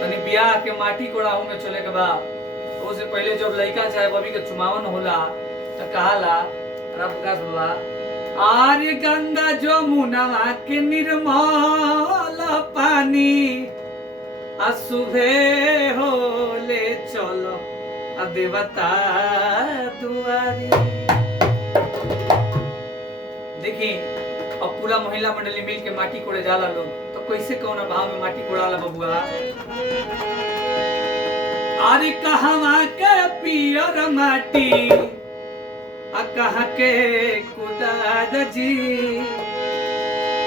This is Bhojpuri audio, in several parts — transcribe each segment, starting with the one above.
तनी बियाह के माटी कोड़ाऊ में चले के बा। उससे पहले जब लड़का चाहे बबी के चुमावन होला तो कहाला रबकास बाबा आर्य गंगा जमुना के निर्मल पानी असुभे होले चलो देवता दुआरी। देखी अब पूरा महिला मंडली मिल के माटी कोड़े जाला लोग, तो कैसे कौन भाव में माटी कोड़ाला बबुआ। अरे कहवा के पियर माटी आ कहा के कुदाद जी,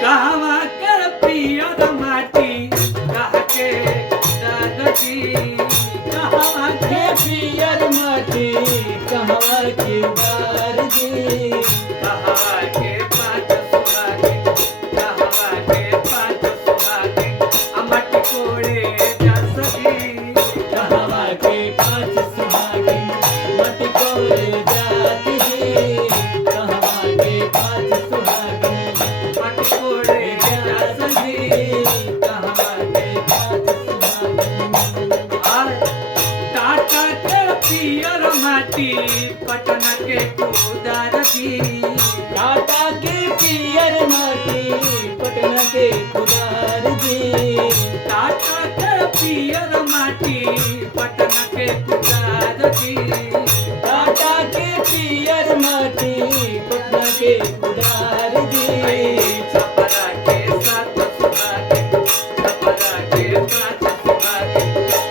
कहवा के पियर माटी कहा के कुदाद जी, कहवा के पियर माटी कहवा के बार जी, कहवा के पाँच सुहागे, कहवा के पाँच सुहागे आ माटी कोड़े जा सकी, कहवा के पाँच सुहागिन मट कोरे जाती जी, कहवा के पाँच सुहागिन माटी कोड़े जा सकी। कहवा के पाँच सुहागिन टाटा के पियर माटी पटना के कुदार जी, टाटा के पियर माटी पटना के कुदार जी, टाटा के पियर माटी पटना के कुदार जी, टाटा के पियर माटी पटना के कुदार जी, छपरा के सात सुहागे, छपरा के पाँच सुहागे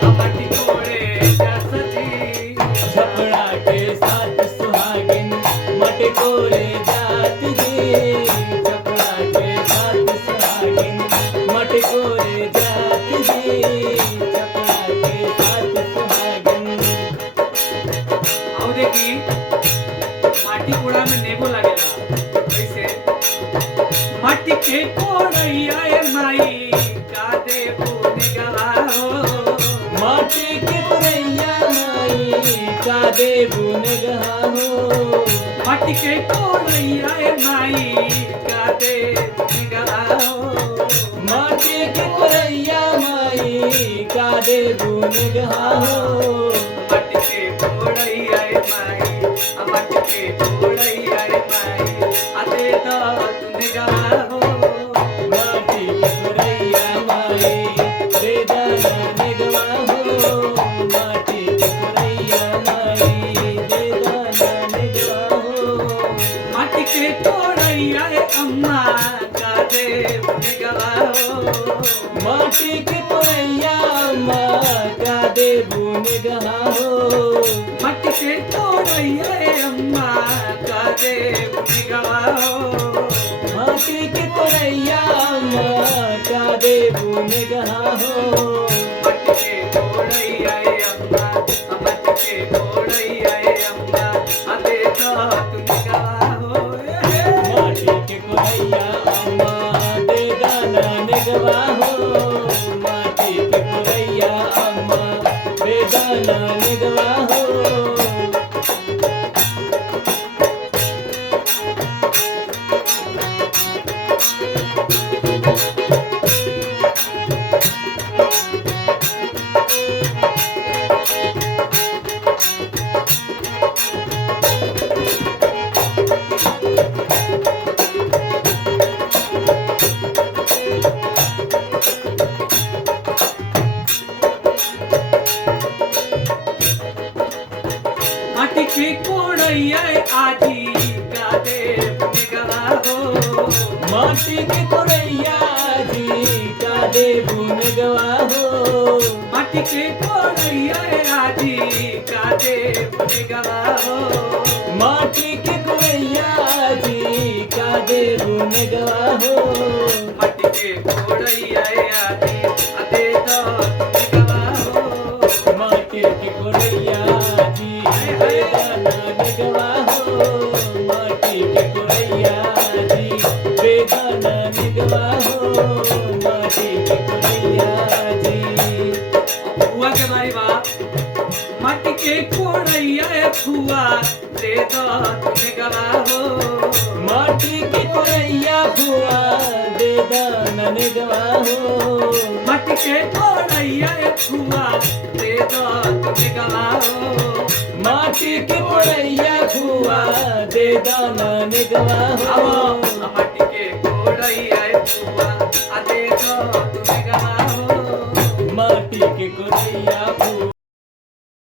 आ माटी कोड़े जा सकी, छपड़ा के साथ सुहागिन मट कोरे जात जी, छपरा के साथ सुहागिन मट कोरे जात जी, छपरा के साथ सुहागिन। और देखी माटी कोड़ा में नेबो लागेला कैसे, माटी के कोड़ैया ए माई का देबो निगवा हो, माटी के पुरैया माई का देबू निगहा हो, माटी के कोड़ैया ए माई का देबो निगवा हो, माटी के पुरैया माई का देबू निगहा हो, माटी के कोड़ैया ए माई आ माटी के कोड़ैया ए माई आ दे दो तू निगवा हो, माटी के पुरैया माई दे दाना निगवा हो, माटी के पुरैया माई दे दाना निगवा हो, माटी के कोड़ैया ए अम्मा का देबो निगवा हो, माटी के पुरैया माँ का देबू निगहा हो, माटी के कोड़ैया ए अम्मा का देबो निगवा हो, माटी के पुरैया माँ का देबू निगहा हो, माटी के कोड़ैया ए अम्मा माटी के कोड़ैया ए अम्मा आ दे दो तू निगवा हो, माटी के पुरैया माँ दे दाना निगवा हो, माटी के पुरैया माँ दे दाना निगवा हो। माटी के कोड़ैया ए आजी का देबो निगवा हो, माटी के पुरैया जी का देबू निगवा हो, माटी के कोड़ैया ए आजी का देबो निगवा हो, माटी के पुरैया जी का देबू निगवा हो, माटी के कोड़ैया ए आजी आ दे दो तू निगवा हो, माटी के पुरैया जी दे दाना निगवा हो, माटी के पुरैया जी दे दाना निगवा हो, माटी के पुरैया जी। फुआ के बारी बा, माटी के कोड़ैया ए फुआ दे दो तुम्हें गवाहो माटी के कोरैया फुआ दे दानन गवाहो मट के कोड़ैया फुआ दे दो तुम्हें गवाहो माटी के कोरैया फुआ दे दानन गवाहो मट के कोड़ैया फुआ दे दो तुम्हें